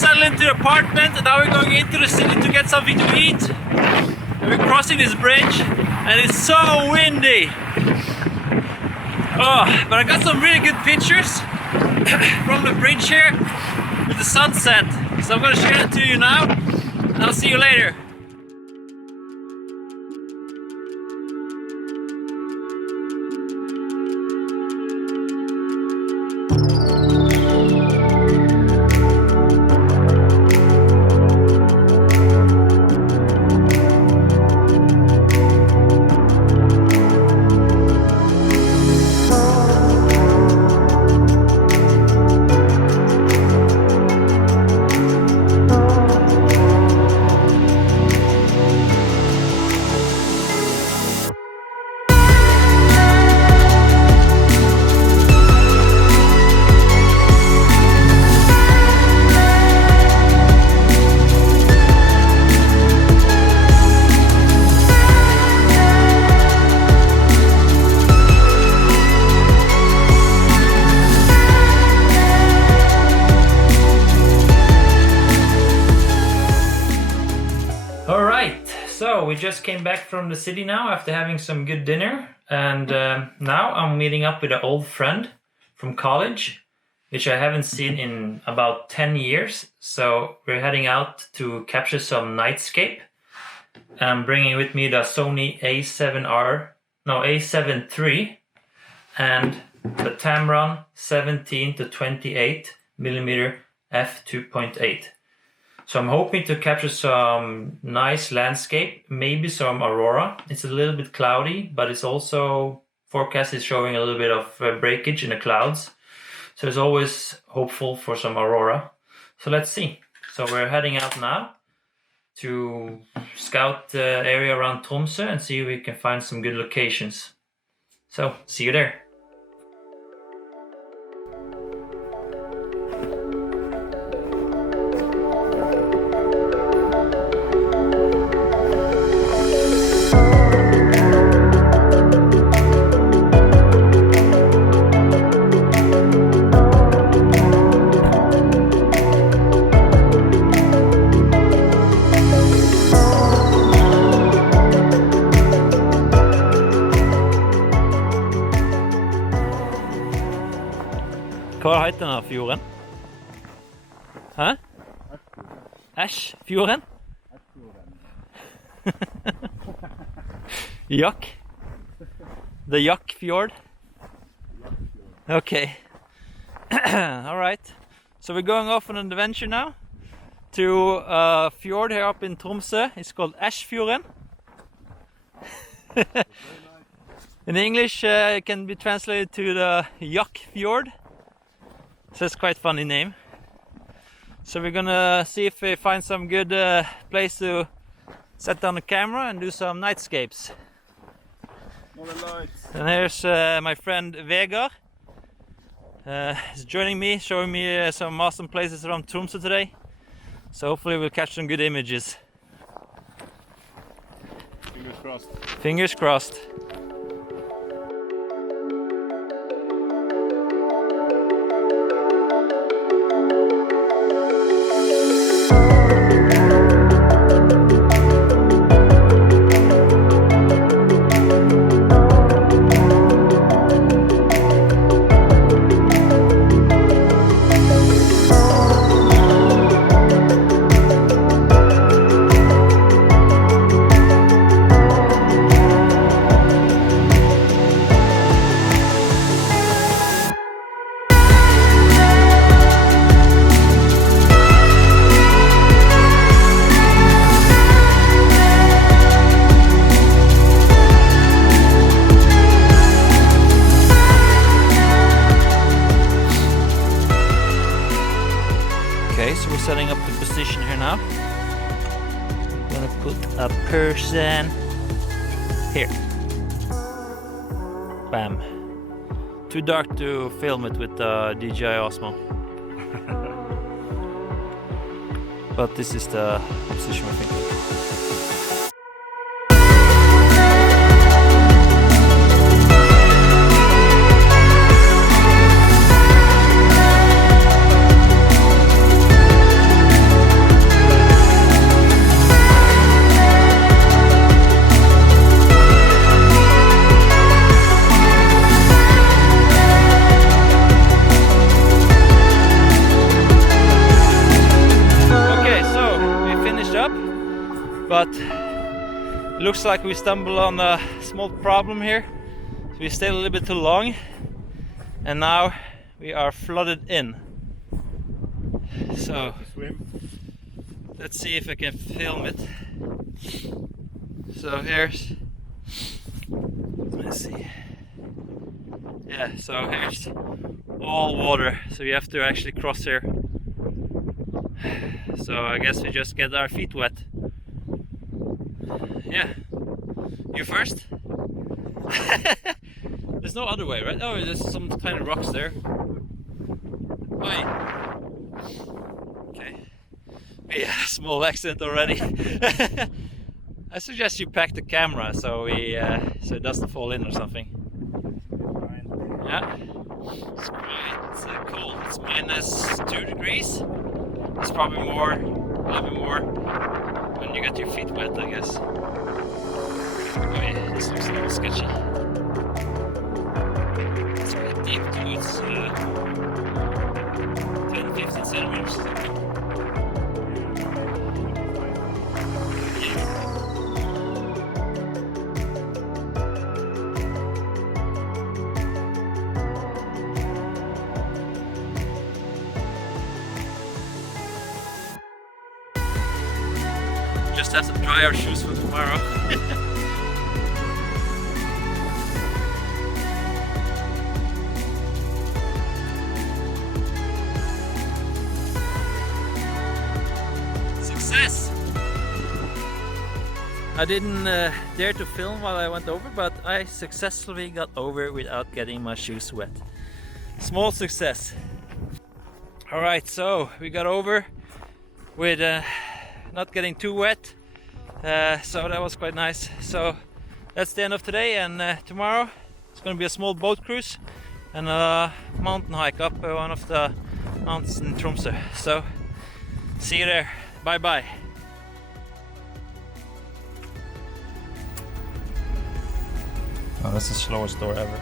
settled into the apartment and now we're going into the city to get something to eat. And we're crossing this bridge and it's so windy. Oh, but I got some really good pictures from the bridge here with the sunset. So I'm gonna share it to you now and I'll see you later. So we just came back from the city now after having some good dinner, and now I'm meeting up with an old friend from college, which I haven't seen in about 10 years. So we're heading out to capture some nightscape. I'm bringing with me the Sony A7 III and the Tamron 17 to 28 mm f2.8. So I'm hoping to capture some nice landscape, maybe some aurora. It's a little bit cloudy, but it's also forecast is showing a little bit of breakage in the clouds. So it's always hopeful for some aurora. So let's see. So we're heading out now to scout the area around Tromsø and see if we can find some good locations. So see you there. Hva heter denne fjorden? Hæ? Æsjfjorden? Yak? The Yak Fjord? Okay. Alright. So we're going off on an adventure now to a fjord here up in Tromsø. It's called Æsjfjorden. In English it can be translated to the Yak Fjord. So it's quite a funny name. So we're gonna see if we find some good place to set down the camera and do some nightscapes. And here's my friend Vegard. He's joining me, showing me some awesome places around Tromsø today. So hopefully we'll catch some good images. Fingers crossed. Fingers crossed. Okay, so we're setting up the position here now. I'm gonna put a person here. Bam. Too dark to film it with DJI Osmo. But this is the position we're thinking. looks like we stumbled on a small problem here. So we stayed a little bit too long, and now we are flooded in. So let's see if I can film it. So here's, let's see. Yeah, so here's all water, so you have to actually cross here. So I guess we just get our feet wet. Yeah. You first? There's no other way, right? Oh, there's some tiny rocks there. Oi. Okay. We had a small accident already. I suggest you pack the camera so so it doesn't fall in or something. Yeah. It's quite cold. It's -2 degrees. It's probably more, a little bit more when you get your feet wet, I guess. Oh yeah, this looks a little sketchy. It's quite deep too, it's 10-15 centimeters. Just have to dry our shoes for tomorrow. Success! I didn't dare to film while I went over, but I successfully got over without getting my shoes wet. Small success. Alright, so we got over with not getting too wet, so that was quite nice. So that's the end of today, and tomorrow it's going to be a small boat cruise and a mountain hike up one of the mountains in Tromsø. So see you there. Bye bye. Oh, that's the slowest door ever.